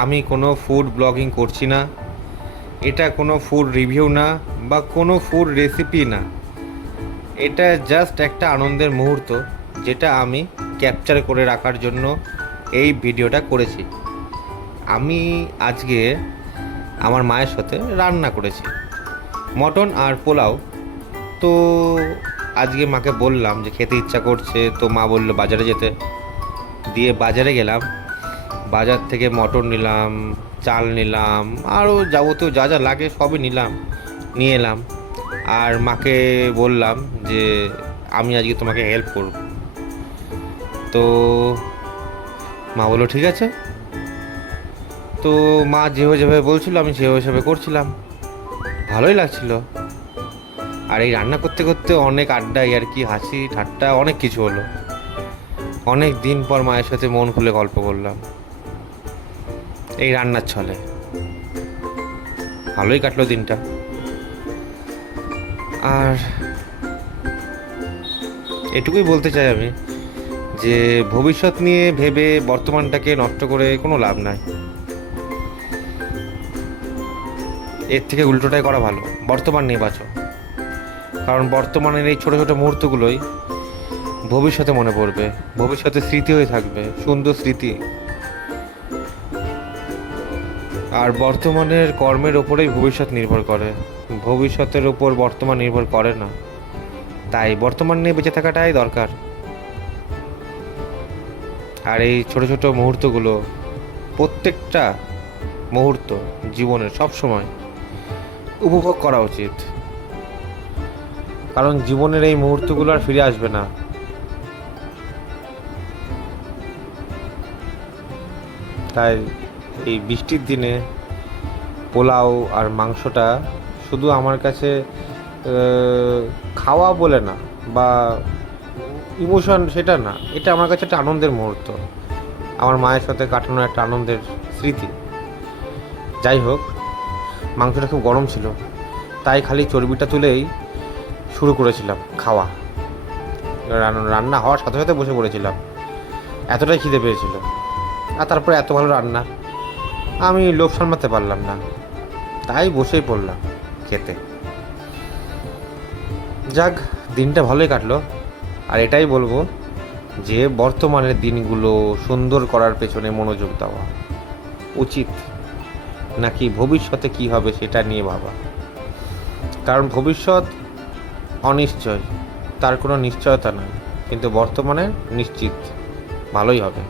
আমি কোনো food blogging করছি না, এটা কোনো ফুড রিভিউ না বা কোনো ফুড রেসিপি না। এটা জাস্ট একটা আনন্দের মুহূর্ত, যেটা আমি ক্যাপচার করে রাখার জন্য এই ভিডিওটা করেছি। আমি আজকে আমার মায়ের সাথে রান্না করেছি মটন আর পোলাও। তো আজকে মাকে বললাম যে খেতে ইচ্ছা করছে, তো মা বললো বাজারে যেতে। দিয়ে বাজারে গেলাম, বাজার থেকে মটন নিলাম, চাল নিলাম, আরও যাবতীয় যা যা লাগে সবই নিয়ে এলাম। আর মাকে বললাম যে আমি আজকে তোমাকে হেল্প করব। তো মা বললো ঠিক আছে। তো মা যেভাবে বলছিল আমি সেভাবে হিসাবে করছিলাম, ভালোই লাগছিল। আর এই রান্না করতে করতে অনেক আড্ডা, আর কি হাসি ঠাট্টা অনেক কিছু হলো। অনেক দিন পর মায়ের সাথে মন খুলে গল্প করলাম এই রান্নার ছলে। ভালোই কাটলো দিনটা। আর এটুকুই বলতে চাই আমি যে ভবিষ্যৎ নিয়ে ভেবে বর্তমানটাকে নষ্ট করে কোনো লাভ নাই। এর থেকে উল্টোটাই করা ভালো, বর্তমান নিয়ে বাঁচো। কারণ বর্তমানের এই ছোটো ছোটো মুহূর্তগুলোই ভবিষ্যতে মনে পড়বে, ভবিষ্যতে স্মৃতি হয়ে থাকবে, সুন্দর স্মৃতি। আর বর্তমানের কর্মের ওপরেই ভবিষ্যৎ নির্ভর করে, ভবিষ্যতের ওপর বর্তমান নির্ভর করে না। তাই বর্তমান নিয়ে বেঁচে থাকাটাই দরকার। আর এই ছোটো ছোটো মুহূর্তগুলো, প্রত্যেকটা মুহূর্ত জীবনের সব সময় উপভোগ করা উচিত। কারণ জীবনের এই মুহূর্তগুলো আর ফিরে আসবে না। তাই এই বৃষ্টির দিনে পোলাও আর মাংসটা শুধু আমার কাছে খাওয়া বলে না বা ইমোশন সেটা না, এটা আমার কাছে একটা আনন্দের মুহূর্ত, আমার মায়ের সাথে কাটানো একটা আনন্দের স্মৃতি। যাই হোক, মাংসটা খুব গরম ছিল, তাই খালি চর্বিটা তুলেই শুরু করেছিলাম খাওয়া। রান্না হওয়ার সাথে সাথে বসে পড়েছিলাম, এতটাই খিদে পেয়েছিল। আর তারপরে এত ভালো রান্না, আমি লোভ সামলাতে পারলাম না, তাই বসেই পড়লাম খেতে। যাক, দিনটা ভালোই কাটলো। আর এটাই বলবো যে বর্তমানের দিনগুলো সুন্দর করার পেছনে মনোযোগ দেওয়া উচিত, নাকি ভবিষ্যতে কি হবে সেটা নিয়ে ভাবা। কারণ ভবিষ্যৎ অনিশ্চয়, তার কোনো নিশ্চয়তা নেই, কিন্তু বর্তমানে নিশ্চিত ভালোই হবে।